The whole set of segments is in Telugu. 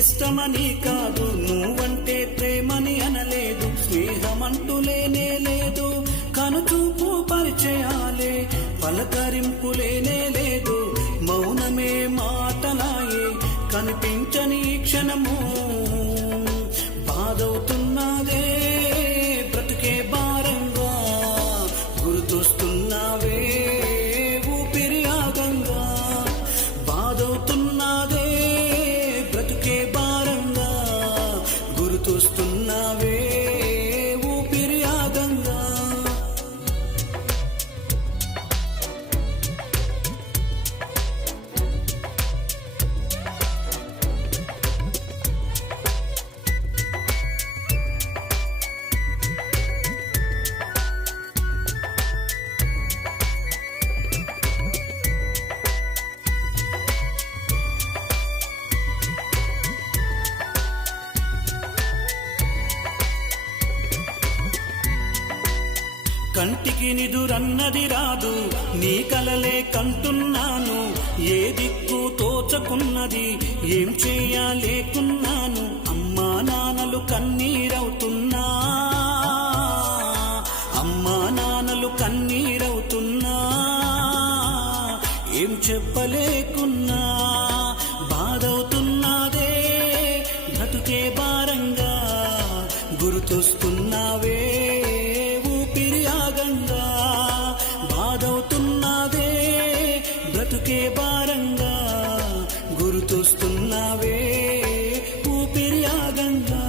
ఇష్టమని కాదు, నువ్వంటే ప్రేమని అనలేదు, స్నేహమంటూ లేనే లేదు, కనుచూపు పరిచయాలే పలకరింపు లేనే లేదు, మౌనమే మాటలాయే కనిపించని క్షణము బాధవుతున్నదే బ్రతుకే భారంగా, గుర్తొస్తున్నావే ఊపిరి ఆగంగా, బాధవుతున్నదే బ్రతుకే భారంగా, గుర్తొస్తున్నావే ఊపిరి ఆగంగా. కంటికి నిదురన్నది రాదు, నీ కలలే కంటున్నాను, ఏ దిక్కు తోచకున్నది, ఏం చెయ్యలేకున్నాను, అమ్మా నాన్నలు కన్నీరవుతున్నా, అమ్మా నాన్నలు కన్నీరవుతున్నా, ఏం చెప్పలేకున్నా, బాధవుతున్నదే బ్రతుకే భారంగా, గుర్తొస్తున్నావే ఊపిరి ఆగంగా, బాధవుతున్నదే బ్రతుకే భారంగా, గుర్తొస్తున్నావే ఊపిరి ఆగంగా.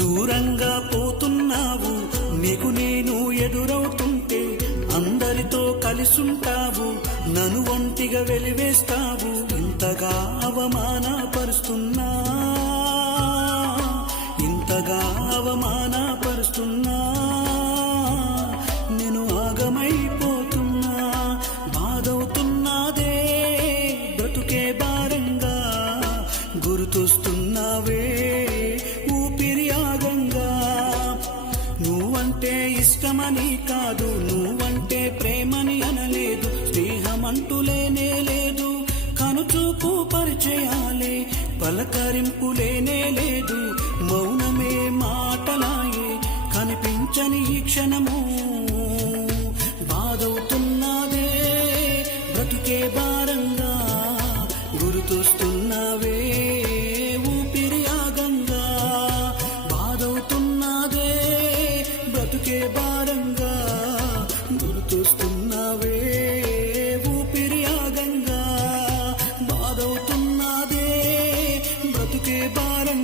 దూరంగా పోతున్నావు, నీకు నేను ఎదురవుతుంటే అందరితో కలిసుంటావు, నన్ను ఒంటిగా వెలివేస్తావు, ఇంతగా అవమానపరుస్తున్నా, ఇంతగా అవమానపరుస్తున్నా, నేను ఆగమైపోతున్నా, బాధవుతున్నదే బ్రతుకే భారంగా, గుర్తొస్తున్నావే ఊపిరి ఆగంగా. నువ్వంటే ఇష్టమని కాదు, నువ్వంటే ప్రేమని అనలేదు, స్నేహమంటూ లేనే లేదు, కనుచూపు పరిచయాలే పలకరింపు లేనే లేదు, మౌనమే మాటలాయే కనిపించని క్షణము బాధవుతున్నదే బ్రతుకే భారంగా, గుర్తొస్తున్నావే ఊపిరి ఆగంగా, బాధవుతున్నదే బ్రతుకే భారంగా, గుర్తొస్తున్నావే ఊపిరి ఆగంగా, బాధవుతున్నదే బ్రతుకే భారంగా.